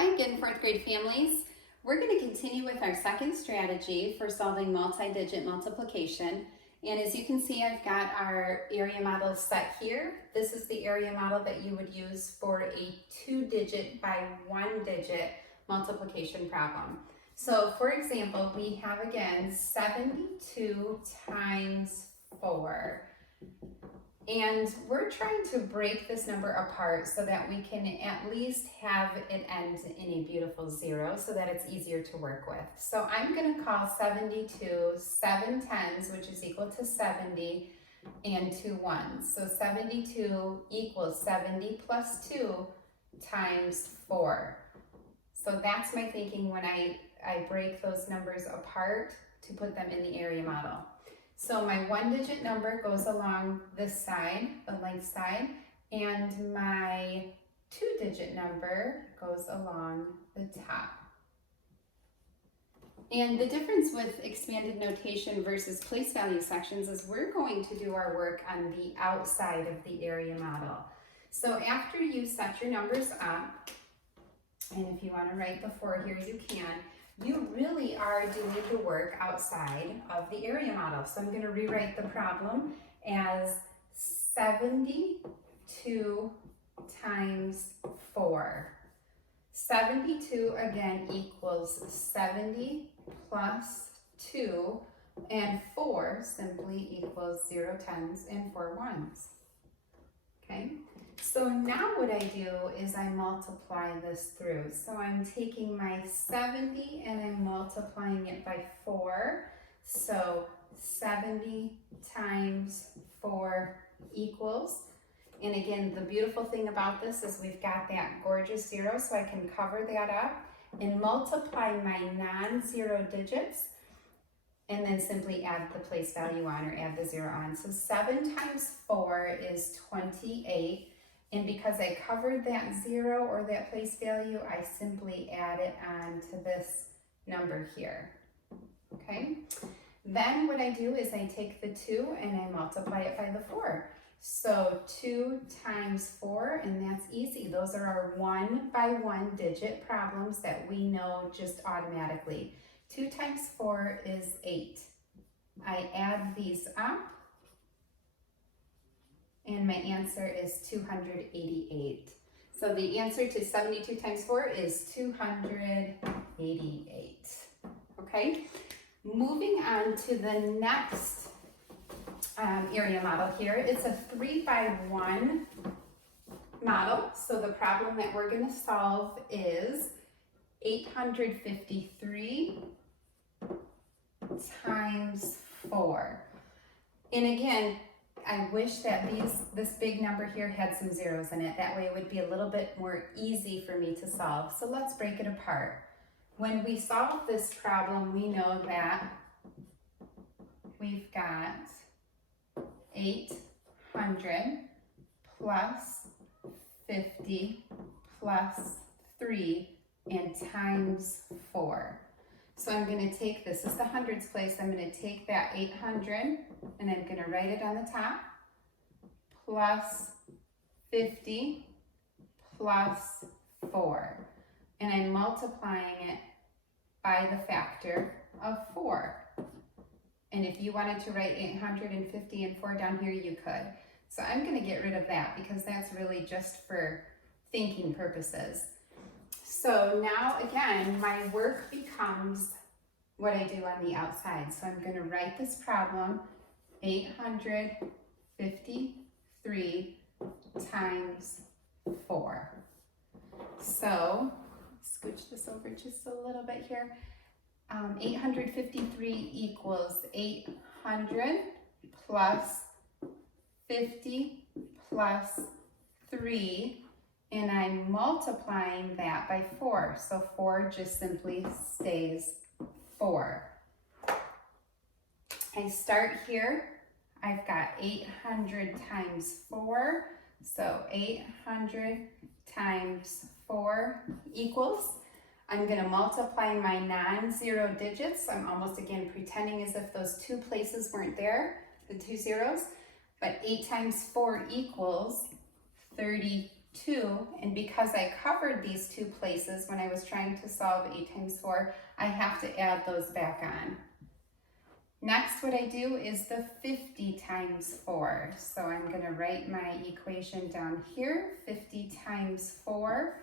Hi again, fourth grade families. We're going to continue with our second strategy for solving multi-digit multiplication. And as you can see, I've got our area model set here. This is the area model that you would use for a 2-digit by 1-digit multiplication problem. So for example, we have again 72 times 4. And we're trying to break this number apart so that we can at least have it end in a beautiful 0 so that it's easier to work with. So I'm going to call 72 7 tens, which is equal to 70, and 2 ones. So 72 equals 70 plus 2 times 4. So that's my thinking when I break those numbers apart to put them in the area model. So my 1-digit number goes along this side, the length side, and my 2-digit number goes along the top. And the difference with expanded notation versus place value sections is we're going to do our work on the outside of the area model. So after you set your numbers up, and if you want to write the 4 here, you can. You really are doing the work outside of the area model. So I'm going to rewrite the problem as 72 times 4. 72 again equals 70 plus 2, and 4 simply equals 0 tens and 4 ones. Okay? So now what I do is I multiply this through. So I'm taking my 70 and I'm multiplying it by 4. So 70 times 4 equals. And again, the beautiful thing about this is we've got that gorgeous 0, so I can cover that up and multiply my non-zero digits and then simply add the place value on or add the 0 on. So 7 times 4 is 28. And because I covered that 0 or that place value, I simply add it on to this number here, okay? Then what I do is I take the 2 and I multiply it by the 4. So 2 times 4, and that's easy. Those are our 1 by 1 digit problems that we know just automatically. 2 times 4 is 8. I add these up, and my answer is 288. So the answer to 72 times 4 is 288. Okay, moving on to the next area model here. It's a 3 by 1 model. So the problem that we're going to solve is 853 times 4. And again, I wish that this big number here had some zeros in it. That way it would be a little bit more easy for me to solve. So let's break it apart. When we solve this problem, we know that we've got 800 plus 50 plus 3 and times 4. So I'm going to take this is the hundreds place. I'm going to take that 800 and I'm going to write it on the top, plus 50 plus 4. And I'm multiplying it by the factor of 4. And if you wanted to write 850 and 4 down here, you could. So I'm going to get rid of that because that's really just for thinking purposes. So now again, my work becomes what I do on the outside. So I'm going to write this problem 853 times 4. So scooch this over just a little bit here. 853 equals 800 plus 50 plus 3, and I'm multiplying that by 4. So 4 just simply stays 4. I start here. I've got 800 times 4. So 800 times 4 equals. I'm going to multiply my non-zero digits. I'm almost again pretending as if those 2 places weren't there, the 2 zeros. But 8 times 4 equals 32. 2, and because I covered these two places when I was trying to solve 8 times 4, I have to add those back on. Next, what I do is the 50 times 4. So I'm going to write my equation down here. 50 times 4.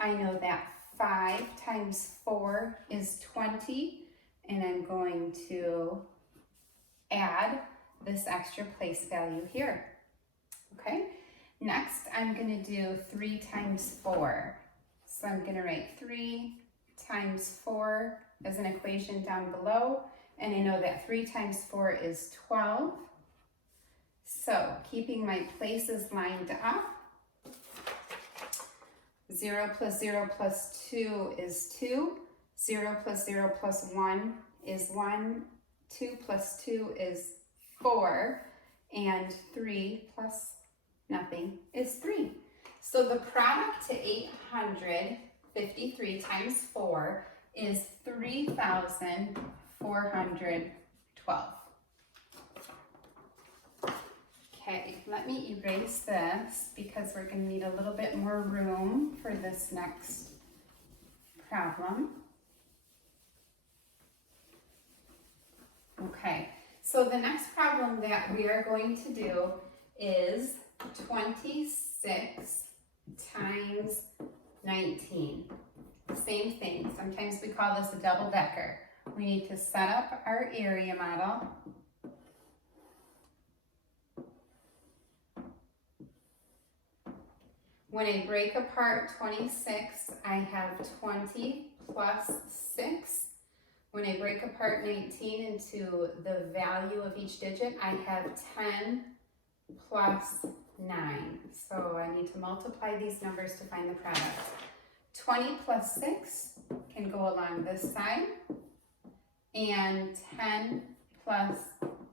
I know that 5 times 4 is 20, and I'm going to add this extra place value here. Okay, next I'm going to do 3 times 4. So I'm going to write 3 times 4 as an equation down below, and I know that 3 times 4 is 12. So keeping my places lined up, 0 plus 0 plus 2 is 2, 0 plus 0 plus 1 is 1, 2 plus 2 is 4, and 3 plus nothing is 3. So the product to 853 times 4 is 3,412. Okay, let me erase this because we're going to need a little bit more room for this next problem. Okay, so the next problem that we are going to do is 26 times 19. Same thing, sometimes we call this a double decker. We need to set up our area model. When I break apart 26, I have 20 plus 6. When I break apart 19 into the value of each digit, I have 10 plus 9. So I need to multiply these numbers to find the product. 20 plus 6 can go along this side, and 10 plus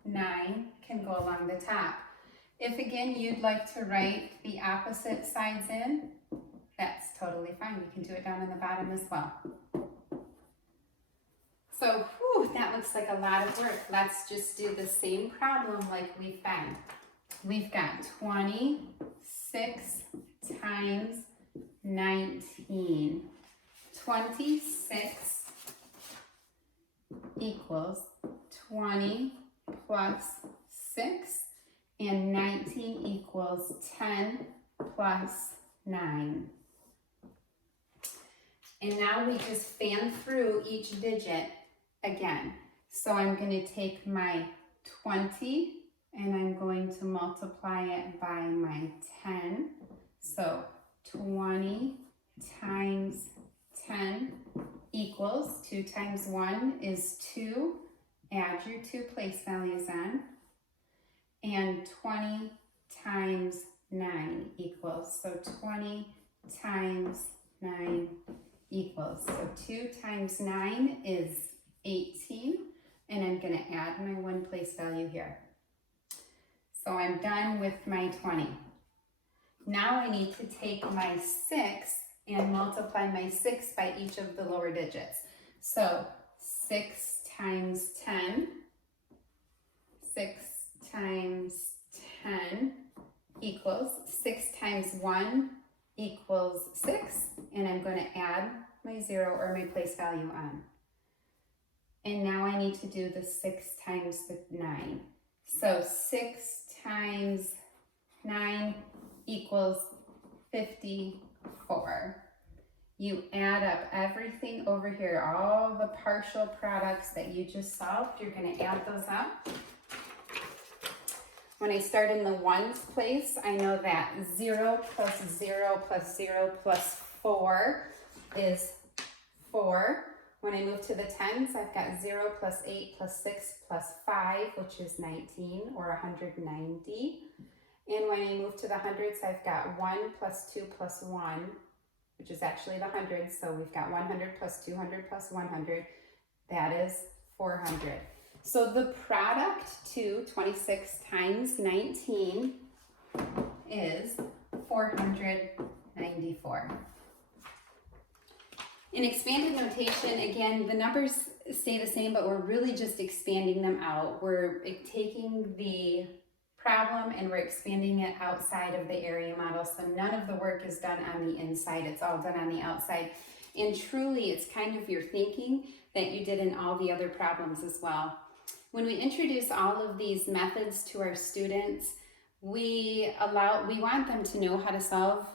9 can go along the top. If again you'd like to write the opposite sides in, that's totally fine. You can do it down on the bottom as well. So that looks like a lot of work. Let's just do the same problem like we found. We've got 26 times 19. 26 equals 20 plus 6, and 19 equals 10 plus 9. And now we just fan through each digit again. So I'm going to take my 20 and I'm going to multiply it by my 10. So 20 times 10 equals 2 times 1 is 2. Add your 2 place values on. And 20 times 9 equals, so 20 times 9 equals, so 2 times 9 is 18, and I'm going to add my 1 place value here. So I'm done with my 20. Now I need to take my 6 and multiply my 6 by each of the lower digits. So 6 times 10, 6 times 10 equals 6 times 1 equals 6, and I'm going to add my 0 or my place value on. And now I need to do the 6 times the 9. So 6 times 9 equals 54. You add up everything over here, all the partial products that you just solved, you're going to add those up. When I start in the ones place, I know that 0 plus 0 plus 0 plus 4 is 4. When I move to the tens, I've got 0 plus 8 plus 6 plus 5, which is 19, or 190. And when I move to the hundreds, I've got 1 plus 2 plus 1, which is actually the hundreds. So we've got 100 plus 200 plus 100. That is 400. So the product to 26 times 19 is 494. In expanded notation, again, the numbers stay the same, but we're really just expanding them out. We're taking the problem and we're expanding it outside of the area model. So none of the work is done on the inside, it's all done on the outside. And truly, it's kind of your thinking that you did in all the other problems as well. When we introduce all of these methods to our students, we want them to know how to solve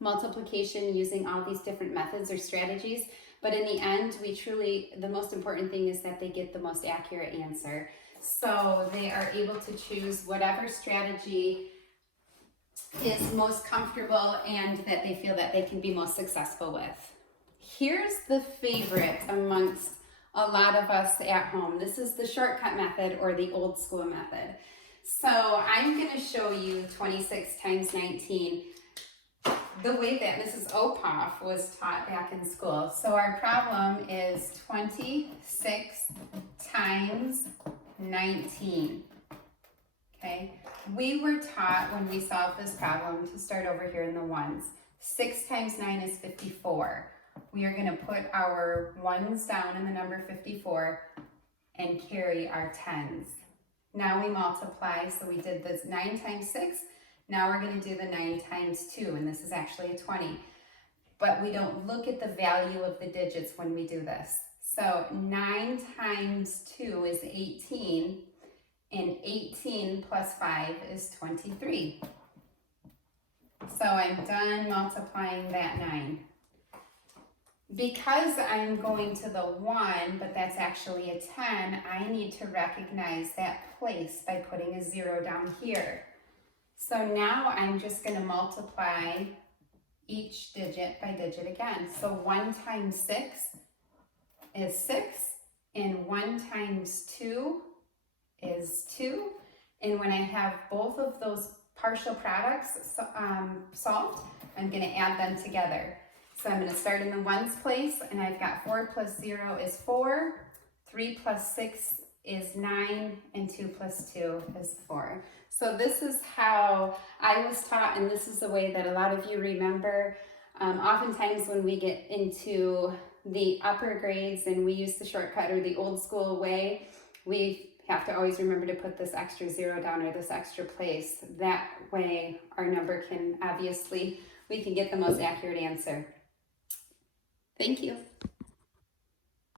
multiplication using all these different methods or strategies. But in the end, the most important thing is that they get the most accurate answer. So they are able to choose whatever strategy is most comfortable and that they feel that they can be most successful with. Here's the favorite amongst a lot of us at home. This is the shortcut method or the old school method. So I'm going to show you 26 times 19 the way that Mrs. Opoff was taught back in school. So our problem is 26 times 19. Okay, we were taught when we solved this problem to start over here in the ones. 6 times 9 is 54. We are going to put our ones down in the number 54 and carry our tens. Now we multiply, so we did this 9 times 6. Now we're going to do the 9 times 2, and this is actually a 20. But we don't look at the value of the digits when we do this. So 9 times 2 is 18, and 18 plus 5 is 23. So I'm done multiplying that 9. Because I'm going to the 1, but that's actually a 10, I need to recognize that place by putting a 0 down here. So now I'm just going to multiply each digit by digit again. So 1 times 6 is 6, and 1 times 2 is 2. And when I have both of those partial products solved, I'm going to add them together. So I'm going to start in the ones place, and I've got 4 plus 0 is 4, 3 plus 6 is 9, and 2 plus 2 is 4. So this is how I was taught, and this is the way that a lot of you remember. Oftentimes when we get into the upper grades and we use the shortcut or the old school way, we have to always remember to put this extra 0 down or this extra place. That way our number we can get the most accurate answer. Thank you.